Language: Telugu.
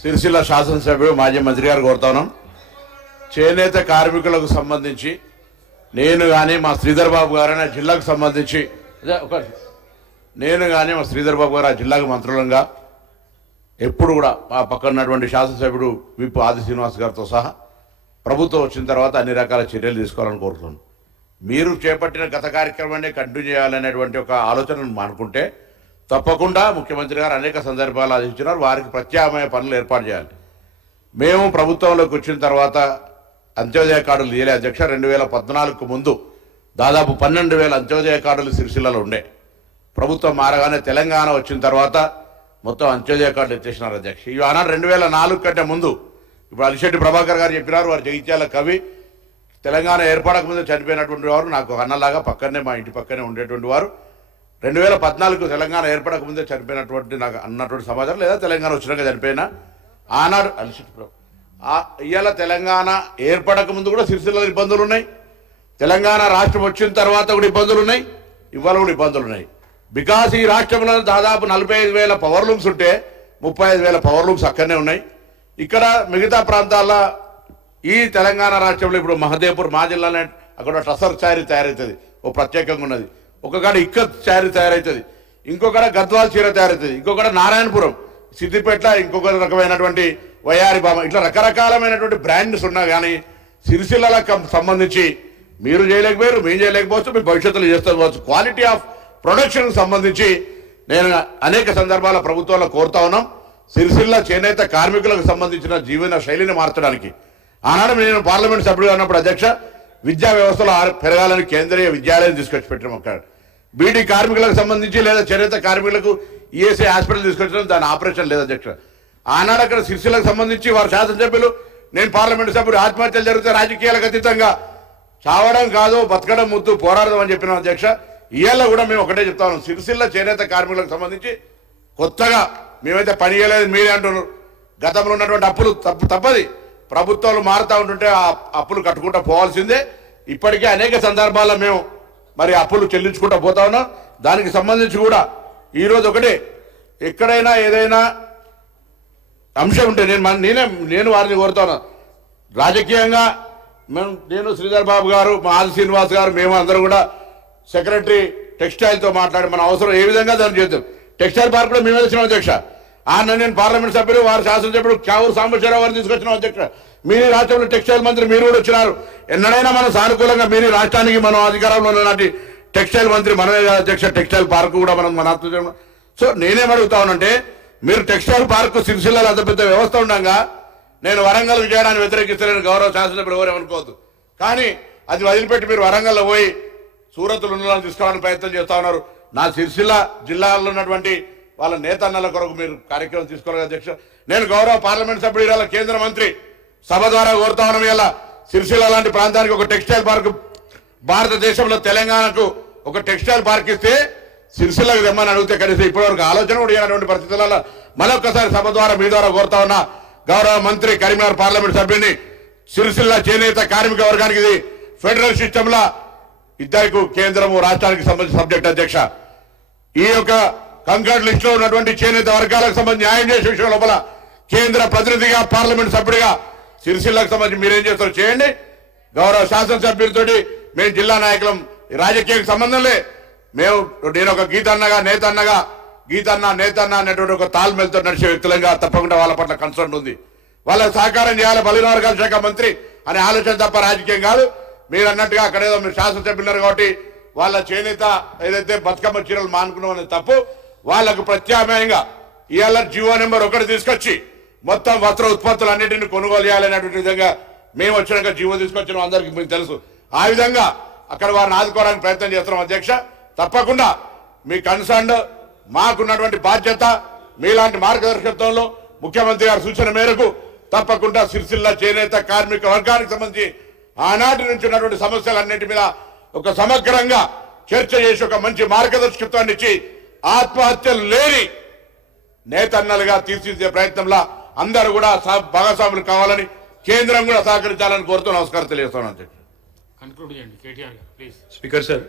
సిరిసిల్ల శాసనసభ్యుడు మాజీ మంత్రి గారు కోరుతున్నాం. చేనేత కార్మికులకు సంబంధించి నేను కానీ మా శ్రీధర్ బాబు గారు ఆ జిల్లాకు సంబంధించి నేను కానీ మా శ్రీధర్ బాబు గారు ఆ జిల్లాకు మంత్రులంగా ఎప్పుడు కూడా ఆ పక్కన ఉన్నటువంటి శాసనసభ్యుడు విప్ ఆది శ్రీనివాస్ గారితో సహా ప్రభుత్వం వచ్చిన తర్వాత అన్ని రకాల చర్యలు తీసుకోవాలని కోరుతున్నాను. మీరు చేపట్టిన గత కార్యక్రమాన్ని కంటిన్యూ చేయాలనేటువంటి ఒక ఆలోచనను మానుకుంటే తప్పకుండా ముఖ్యమంత్రి గారు అనేక సందర్భాలు ఆదేశించినారు. వారికి ప్రత్యామ్నాయ పనులు ఏర్పాటు చేయాలి. మేము ప్రభుత్వంలోకి వచ్చిన తర్వాత అంత్యోదయ కార్డులు ఇయ్యలే అధ్యక్ష. 2014కు ముందు దాదాపు 12,000 అంత్యోదయ కార్డులు సిరిసిల్లలో ఉండే. ప్రభుత్వం మారగానే తెలంగాణ వచ్చిన తర్వాత మొత్తం అంత్యోదయ కార్డులు ఎత్తేసినారు అధ్యక్ష. ఇవి ఆనాడు 2004 కంటే ముందు ఇప్పుడు అలిశెట్టి ప్రభాకర్ గారు చెప్పినారు. వారు జగిత్యాల కవి. తెలంగాణ ఏర్పడక ముందు చనిపోయినటువంటి వారు నాకు అన్నలాగా పక్కనే మా ఇంటి పక్కనే ఉండేటువంటి వారు. 2014 తెలంగాణ ఏర్పడక ముందే చనిపోయినటువంటి నాకు అన్నటువంటి సమాచారం, లేదా తెలంగాణ వచ్చినాక చనిపోయినా ఆనాడు అలిశెట్టి ఇవాళ తెలంగాణ ఏర్పడక ముందు కూడా సిరిసిల్లలో ఇబ్బందులు ఉన్నాయి. తెలంగాణ రాష్ట్రం వచ్చిన తర్వాత కూడా ఇబ్బందులు ఉన్నాయి. ఇవాళ కూడా ఇబ్బందులు ఉన్నాయి. బికాస్ ఈ రాష్ట్రంలో దాదాపు 45,000 పవర్ లూమ్స్ ఉంటే 35,000 పవర్ లూమ్స్ అక్కడనే ఉన్నాయి. ఇక్కడ మిగతా ప్రాంతాల్లో ఈ తెలంగాణ రాష్ట్రంలో ఇప్పుడు మహదేవ్పూర్ మా జిల్లాలో అక్కడ టసర్ చారీ తయారవుతుంది, ఓ ప్రత్యేకంగా ఉన్నది. ఒక్కొక్కడ ఇక్కత్ చారీ తయారవుతుంది, ఇంకొకడ గద్వాల్ చీర తయారవుతుంది, ఇంకొకడ నారాయణపురం, సిద్దిపేట ఇంకొక రకమైనటువంటి వయారి బామ, ఇట్లా రకరకాలమైనటువంటి బ్రాండ్స్ ఉన్నా కానీ సిరిసిల్లకు సంబంధించి మీరు చేయలేకపోయారు, మేము చేయలేకపోవచ్చు, మీ భవిష్యత్తులో చేస్తూ క్వాలిటీ ఆఫ్ ప్రొడక్షన్ సంబంధించి నేను అనేక సందర్భాల ప్రభుత్వాల్లో కోరుతా ఉన్నాం. సిరిసిల్ల చేనేత కార్మికులకు సంబంధించిన జీవన శైలిని మార్చడానికి ఆనాడు నేను పార్లమెంట్ సభ్యుడిగా ఉన్నప్పుడు అధ్యక్ష విద్యా వ్యవస్థలో పెరగాలని కేంద్రీయ విద్యాలయం తీసుకొచ్చి పెట్టడం. అక్కడ బీడీ కార్మికులకు సంబంధించి లేదా చేనేత కార్మికులకు ఈఎస్ఐ హాస్పిటల్ తీసుకొచ్చడం, దాని ఆపరేషన్ లేదు అధ్యక్ష. ఆనాడు అక్కడ సిరిసిల్లకు సంబంధించి వారు శాసనసభ్యులు, నేను పార్లమెంట్ సభ్యుడు, ఆత్మహత్యలు జరిగితే రాజకీయాలకు అతీతంగా చావడం కాదు బతకడం ముద్దు పోరాడదాం అని చెప్పిన అధ్యక్ష. ఇవాళ కూడా మేము ఒకటే చెప్తా ఉన్నాం, సిరిసిల్ల చేనేత కార్మికులకు సంబంధించి కొత్తగా మేమైతే పని చేయలేదు మీరే అంటున్నారు. గతంలో ఉన్నటువంటి అప్పులు తప్పది, ప్రభుత్వాలు మారుతూ ఉంటుంటే ఆ అప్పులు కట్టుకుంటూ పోవాల్సిందే. ఇప్పటికే అనేక సందర్భాల్లో మేము మరి అప్పులు చెల్లించుకుంటూ పోతా ఉన్నాం. దానికి సంబంధించి కూడా ఈరోజు ఒకటే, ఎక్కడైనా ఏదైనా అంశం ఉంటే నేను వారిని కోరుతాను. రాజకీయంగా నేను శ్రీధర్ బాబు గారు, మా ఆది శ్రీనివాస్ గారు, మేము అందరం కూడా సెక్రటరీ టెక్స్టైల్తో మాట్లాడి మన అవసరం ఏ విధంగా దాన్ని చేద్దాం. టెక్స్టైల్ పార్క్ కూడా మేమే తెచ్చినాం అధ్యక్ష. నేను పార్లమెంట్ సభ్యులు, వారు శాసనసభ్యుడు క్యావూరు సాంబశివరావు గారిని తీసుకొచ్చినాం అధ్యక్ష. మీరు రాష్ట్రంలో టెక్స్టైల్ మంత్రి మీరు కూడా వచ్చినారు. ఎన్నడైనా మనం సానుకూలంగా మీరు రాష్ట్రానికి మనం అధికారంలో ఉన్నటువంటి టెక్స్టైల్ మంత్రి మనమే అధ్యక్ష. టెక్స్టైల్ పార్క్ కూడా మనం సో నేనేమడుగుతానంటే, మీరు టెక్స్టైల్ పార్క్ సిరిసిల్లలో అంత పెద్ద వ్యవస్థ ఉండగా నేను వరంగల్ విజయనాన్ని వ్యతిరేకిస్తానని గౌరవ శాసనసభ్యుడు ఎవరేమనుకోవద్దు. కానీ అది వదిలిపెట్టి మీరు వరంగల్లో పోయి సూరత్తులు ఉండాలని తీసుకోవాలని ప్రయత్నం చేస్తా ఉన్నారు. నా సిరిసిల్ల జిల్లాలో ఉన్నటువంటి వాళ్ళ నేతన్నల కొరకు మీరు కార్యక్రమం తీసుకోవాలి అధ్యక్ష. నేను గౌరవ పార్లమెంట్ సభ్యుడు ఇలా కేంద్ర మంత్రి సభ ద్వారా కోరుతా ఉన్నాం. ఇలా సిరిసిల్ల లాంటి ప్రాంతానికి ఒక టెక్స్టైల్ పార్క్, భారతదేశంలో తెలంగాణకు ఒక టెక్స్టైల్ పార్క్ ఇస్తే సిరిసిల్లకు తెమ్మని అడిగితే కనీసం ఇప్పటివరకు ఆలోచన కూడా చేయనటువంటి పరిస్థితులలో మరొకసారి సభ ద్వారా మీ ద్వారా కోరుతా ఉన్నా గౌరవ మంత్రి కరీంనగర్ పార్లమెంట్ సభ్యుని, సిరిసిల్ల చేనేత కార్మిక వర్గానికి ఇది ఫెడరల్ సిస్టంలో ఇద్దరికి కేంద్రము రాష్ట్రానికి సంబంధించిన సబ్జెక్ట్ అధ్యక్ష. ఈ యొక్క కంకర్డ్ లిస్ట్ లో ఉన్నటువంటి చేనేత వర్గాలకు సంబంధించి న్యాయం చేసే విషయం లోపల కేంద్ర ప్రతినిధిగా పార్లమెంట్ సభ్యుడిగా సిరిసిల్లకు సంబంధించి మీరేం చేస్తారో చేయండి. గౌరవ శాసనసభ్యులతో మేము జిల్లా నాయకులం, రాజకీయానికి సంబంధంలే. నేను ఒక గీతన్నగా నేతన్న అనేటువంటి ఒక తాల్మెల్తో నడిచే వ్యక్తులంగా తప్పకుండా వాళ్ళ పట్ల కన్సర్న్ ఉంది. వాళ్ళకి సహకారం చేయాలి, బలిన వర్గాల శాఖ మంత్రి అనే ఆలోచన తప్ప రాజకీయం కాదు. మీరు అన్నట్టుగా అక్కడేదో మీరు శాసనసభ్యున్నారు కాబట్టి వాళ్ళ చేనేత ఏదైతే బతుకమ్మ చీరలు మానుకున్నాం అనేది తప్పు. వాళ్లకు ప్రత్యామ్నాయంగా ఇవాళ జీవో నెంబర్ 1 తీసుకొచ్చి మొత్తం వస్త్ర ఉత్పత్తులు అన్నింటినీ కొనుగోలు చేయాలనేటువంటి విధంగా మేము వచ్చినాక జీవో తీసుకొచ్చిన అందరికీ మీకు తెలుసు. ఆ విధంగా అక్కడ వారిని ఆదుకోవడానికి ప్రయత్నం చేస్తున్నాం అధ్యక్ష. తప్పకుండా మీ కన్సర్న్, మాకున్నటువంటి బాధ్యత, మీలాంటి మార్గదర్శకత్వంలో ముఖ్యమంత్రి గారి సూచన మేరకు తప్పకుండా సిరిసిల్ల చేనేత కార్మిక వర్గానికి సంబంధించి ఆనాటి నుంచి ఉన్నటువంటి సమస్యలన్నింటి మీద ఒక సమగ్రంగా చర్చ చేసి ఒక మంచి మార్గదర్శకత్వాన్ని ఇచ్చి ఆత్మహత్యలు లేని నేతన్నలుగా తీర్చిదిద్దే ప్రయత్నంలో అందరూ కూడా భాగస్వాములు కావాలని, కేంద్రం కూడా సహకరించాలని కోరుతూ నమస్కారం తెలియజేస్తున్నాను. కన్క్లూడ్ చేయండి కేటీఆర్ గారు ప్లీజ్. Speaker sir,